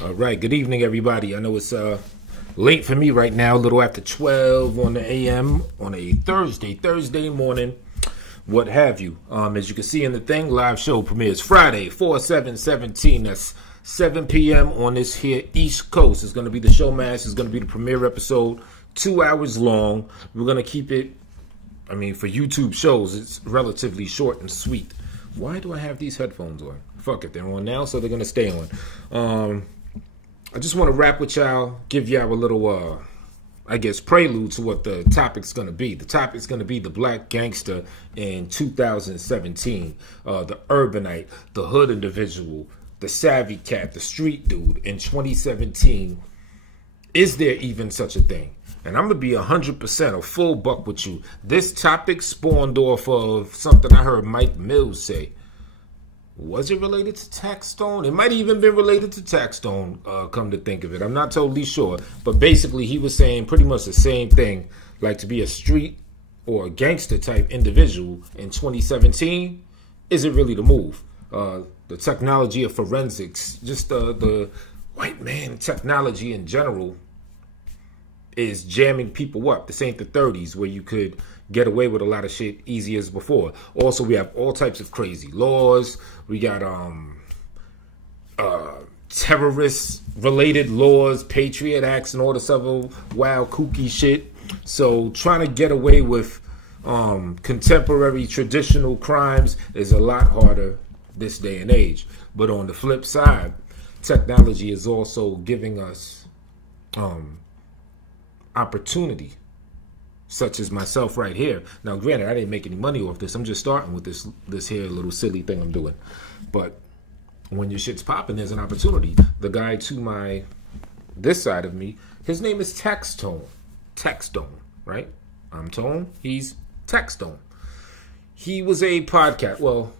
All right, good evening, everybody. I know it's late for me right now, a little after 12 on the a.m. on a Thursday morning, what have you. As you can see in the thing, live show premieres Friday, 4/7/17. That's 7 p.m. on this here East Coast. It's going to be the showm'ass. It's going to be the premiere episode, 2 hours long. We're going to keep it, for YouTube shows, it's relatively short and sweet. Why do I have these headphones on? Fuck it, they're on now, so they're going to stay on. I just want to rap with y'all, give y'all a little, prelude to what the topic's going to be. The topic's going to be the black gangster in 2017, the urbanite, the hood individual, the savvy cat, the street dude in 2017. Is there even such a thing? And I'm going to be 100% a full buck with you. This topic spawned off of something I heard Mike Mills say. Was it related to Taxstone? It might even been related to Taxstone, come to think of it. I'm not totally sure. But basically, he was saying pretty much the same thing. Like, to be a street or a gangster type individual in 2017 isn't really the move. The technology of forensics, just the white man technology in general, is jamming people up. This ain't the 30s where you could get away with a lot of shit easy as before. Also, we have all types of crazy laws. We got terrorist related laws, Patriot Acts, and all this other wild kooky shit. So trying to get away with contemporary traditional crimes is a lot harder this day and age. But on the flip side, technology is also giving us opportunity, such as myself right here. Now, granted, I didn't make any money off this. I'm just starting with this here little silly thing I'm doing. But when your shit's popping, there's an opportunity. The guy to this side of me, his name is Taxstone. Taxstone, right? I'm Tone. He's Taxstone. He was a podcast. Well,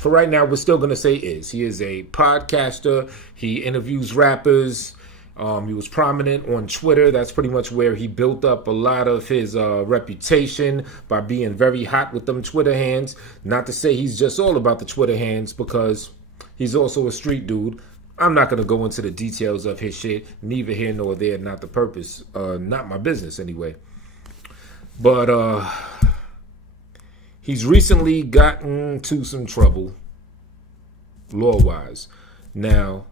for right now, we're still going to say is. He is a podcaster. He interviews rappers. He was prominent on Twitter. That's pretty much where he built up a lot of his reputation, by being very hot with them Twitter hands. Not to say he's just all about the Twitter hands, because he's also a street dude. I'm not going to go into the details of his shit. Neither here nor there. Not the purpose. Not my business anyway. But he's recently gotten to some trouble, law-wise. Now,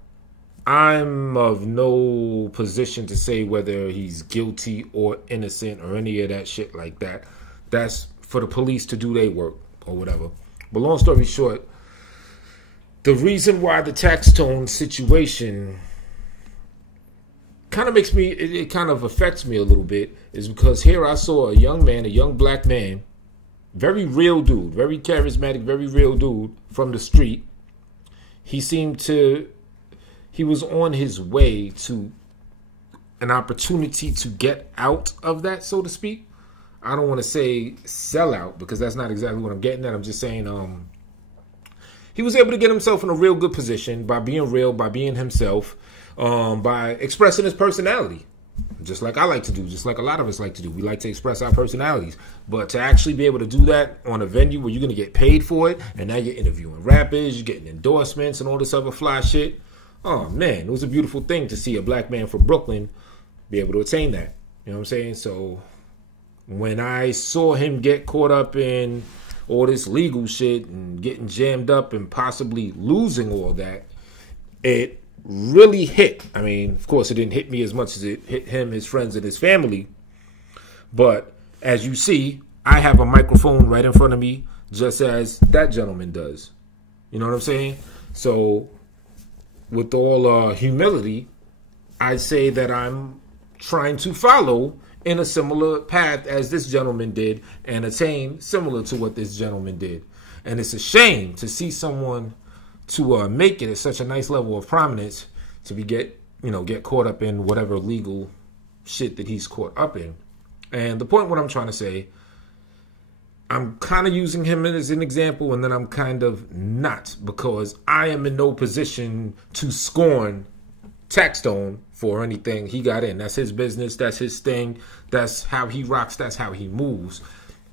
I'm of no position to say whether he's guilty or innocent or any of that shit like that. That's for the police to do their work or whatever. But long story short, the reason why the Taxstone situation kind of makes me, it kind of affects me a little bit, is because here I saw a young man, a young black man, very real dude, very charismatic, very real dude from the street. He was on his way to an opportunity to get out of that, so to speak. I don't want to say sell out, because that's not exactly what I'm getting at. I'm just saying he was able to get himself in a real good position by being real, by being himself, by expressing his personality. Just like I like to do, just like a lot of us like to do. We like to express our personalities. But to actually be able to do that on a venue where you're going to get paid for it, and now you're interviewing rappers, you're getting endorsements and all this other fly shit. Oh, man, it was a beautiful thing to see a black man from Brooklyn be able to attain that. You know what I'm saying? So when I saw him get caught up in all this legal shit and getting jammed up and possibly losing all that, it really hit. I mean, of course, it didn't hit me as much as it hit him, his friends, and his family. But as you see, I have a microphone right in front of me, just as that gentleman does. You know what I'm saying? So with all humility, I say that I'm trying to follow in a similar path as this gentleman did and attain similar to what this gentleman did. And it's a shame to see someone to make it at such a nice level of prominence to get caught up in whatever legal shit that he's caught up in. And the point what I'm trying to say, I'm kind of using him as an example, and then I'm kind of not, because I am in no position to scorn Taxstone for anything he got in. That's his business. That's his thing. That's how he rocks. That's how he moves.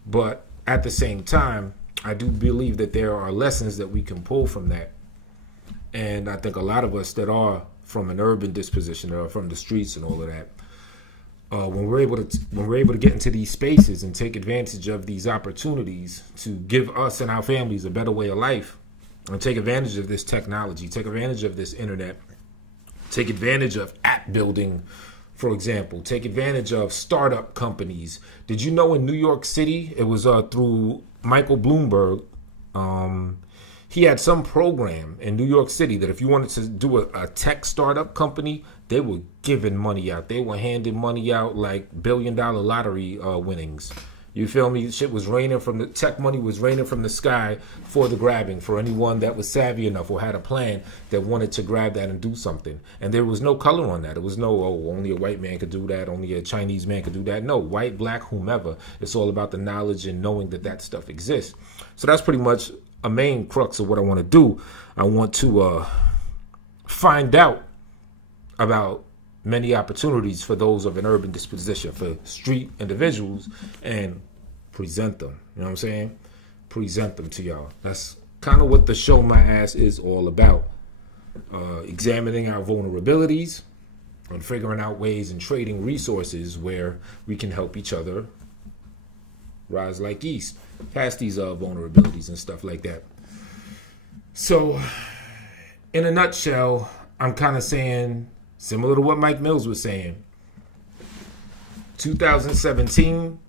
But at the same time, I do believe that there are lessons that we can pull from that. And I think a lot of us that are from an urban disposition or from the streets and all of that. When we're able to get into these spaces and take advantage of these opportunities to give us and our families a better way of life, and take advantage of this technology, take advantage of this internet, take advantage of app building, for example, take advantage of startup companies. Did you know in New York City, it was through Michael Bloomberg, he had some program in New York City that if you wanted to do a tech startup company, they were giving money out. They were handing money out like billion-dollar lottery winnings. You feel me? Shit was raining from the tech money was raining from the sky for the grabbing for anyone that was savvy enough or had a plan that wanted to grab that and do something. And there was no color on that. It was no, oh, only a white man could do that. Only a Chinese man could do that. No, white, black, whomever. It's all about the knowledge and knowing that that stuff exists. So that's pretty much a main crux of what I want to do. I want to find out about many opportunities for those of an urban disposition, for street individuals, and present them. You know what I'm saying? Present them to y'all. That's kind of what the Show My Ass is all about. Examining our vulnerabilities and figuring out ways and trading resources where we can help each other rise like geese past these vulnerabilities and stuff like that. So, in a nutshell, I'm kind of saying, similar to what Mike Mills was saying, 2017,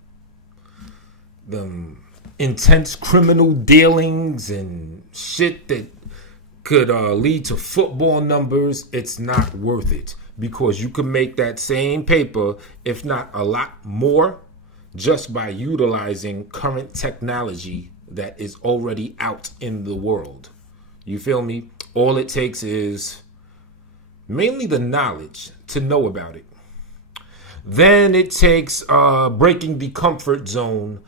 the intense criminal dealings and shit that could lead to football numbers, it's not worth it. Because you can make that same paper, if not a lot more, just by utilizing current technology that is already out in the world. You feel me? All it takes is mainly the knowledge to know about it. Then it takes breaking the comfort zone,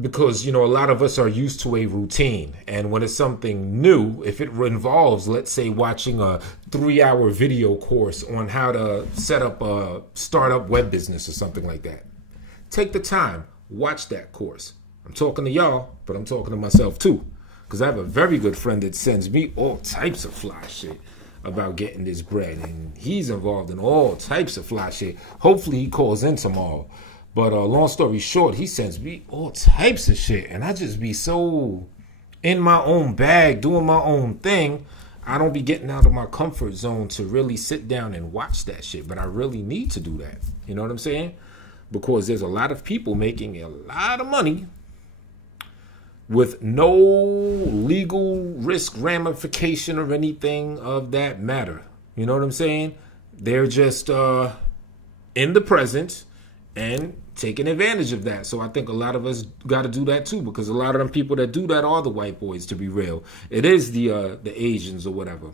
because, you know, a lot of us are used to a routine. And when it's something new, if it involves, let's say, watching a 3-hour video course on how to set up a startup web business or something like that, take the time, watch that course. I'm talking to y'all, but I'm talking to myself too, because I have a very good friend that sends me all types of fly shit about getting this bread, and he's involved in all types of fly shit. Hopefully he calls in tomorrow. But long story short, he sends me all types of shit, and I just be so in my own bag, doing my own thing. I don't be getting out of my comfort zone to really sit down and watch that shit, but I really need to do that. You know what I'm saying? Because there's a lot of people making a lot of money with no legal risk ramification or anything of that matter. You know what I'm saying? They're just in the present and taking advantage of that. So I think a lot of us got to do that too, because a lot of them people that do that are the white boys, to be real. It is the Asians or whatever.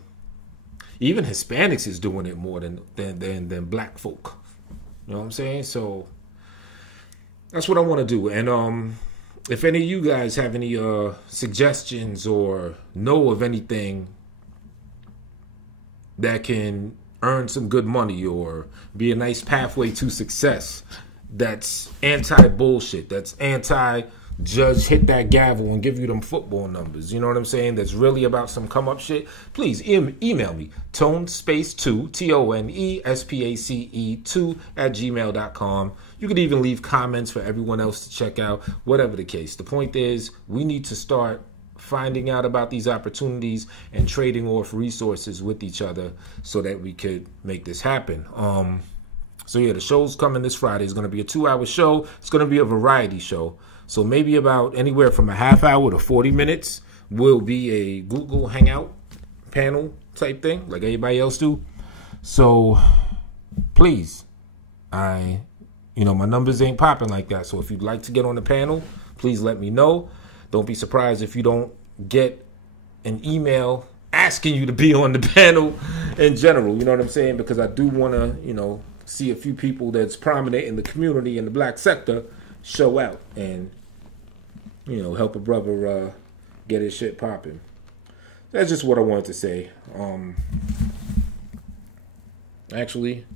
Even Hispanics is doing it more than black folk. You know what I'm saying? So that's what I want to do. And if any of you guys have any suggestions or know of anything that can earn some good money or be a nice pathway to success, that's anti-bullshit, that's anti-judge hit that gavel and give you them football numbers, you know what I'm saying, that's really about some come-up shit, please email me, tonespace2, TONESPACE 2 @gmail.com. You could even leave comments for everyone else to check out, whatever the case. The point is, we need to start finding out about these opportunities and trading off resources with each other so that we could make this happen. So yeah, the show's coming this Friday. It's going to be a 2-hour show. It's going to be a variety show. So maybe about anywhere from a half hour to 40 minutes will be a Google Hangout panel type thing, like everybody else do. So please, my numbers ain't popping like that. So if you'd like to get on the panel, please let me know. Don't be surprised if you don't get an email asking you to be on the panel in general. You know what I'm saying? Because I do want to, see a few people that's prominent in the community in the black sector show out and, help a brother get his shit popping. That's just what I wanted to say. Actually,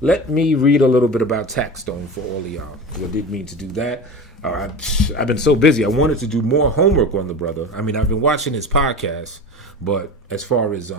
let me read a little bit about Taxstone for all of y'all, because I did mean to do that. I've been so busy. I wanted to do more homework on the brother. I mean, I've been watching his podcast, but as far as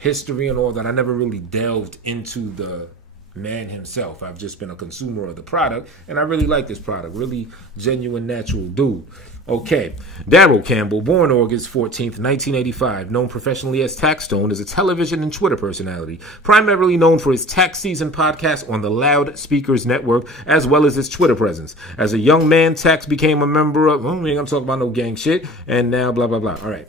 history and all that. I never really delved into the man himself. I've just been a consumer of the product, and I really like this product. Really genuine, natural dude. Okay, Daryl Campbell, born August 14th, 1985, known professionally as Taxstone, is a television and Twitter personality, primarily known for his Tax Season podcast on the Loudspeakers Network, as well as his Twitter presence. As a young man, Tax became a member of, I'm talking about no gang shit, and now blah, blah, blah. All right.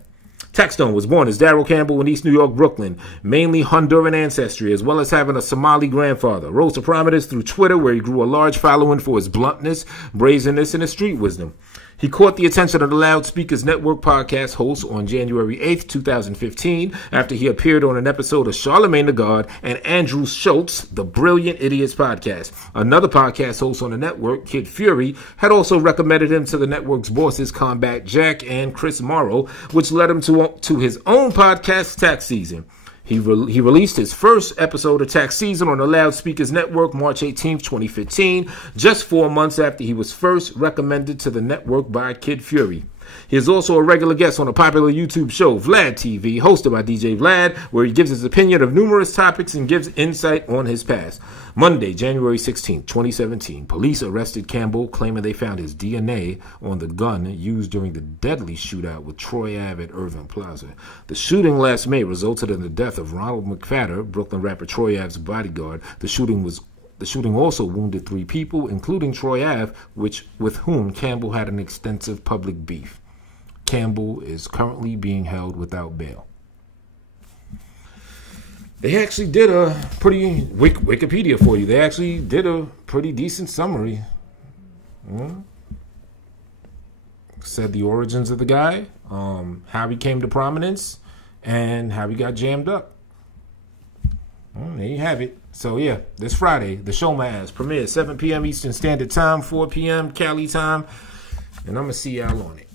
Taxstone was born as Daryl Campbell in East New York, Brooklyn, mainly Honduran ancestry, as well as having a Somali grandfather. Rose to prominence through Twitter, where he grew a large following for his bluntness, brazenness, and his street wisdom. He caught the attention of the Loudspeakers Network podcast host on January 8th, 2015, after he appeared on an episode of Charlemagne the God and Andrew Schultz, the Brilliant Idiots podcast. Another podcast host on the network, Kid Fury, had also recommended him to the network's bosses, Combat Jack and Chris Morrow, which led him to his own podcast, Tax Season. He released his first episode of Tax Season on the Loudspeakers Network March 18, 2015, just 4 months after he was first recommended to the network by Kid Fury. He is also a regular guest on a popular YouTube show, Vlad TV, hosted by DJ Vlad, where he gives his opinion of numerous topics and gives insight on his past. Monday, January 16, 2017, police arrested Campbell, claiming they found his DNA on the gun used during the deadly shootout with Troy Ave at Irving Plaza. The shooting last May resulted in the death of Ronald McFadder, Brooklyn rapper Troy Ave's bodyguard. The shooting also wounded 3 people, including Troy Ave, with whom Campbell had an extensive public beef. Campbell is currently being held without bail. They actually did a pretty Wikipedia for you. They actually did a pretty decent summary. Said the origins of the guy, how he came to prominence, and how he got jammed up. There you have it. So yeah, this Friday, the showm'ass premieres 7 p.m. Eastern Standard Time, 4 p.m. Cali time, and I'm gonna see y'all on it.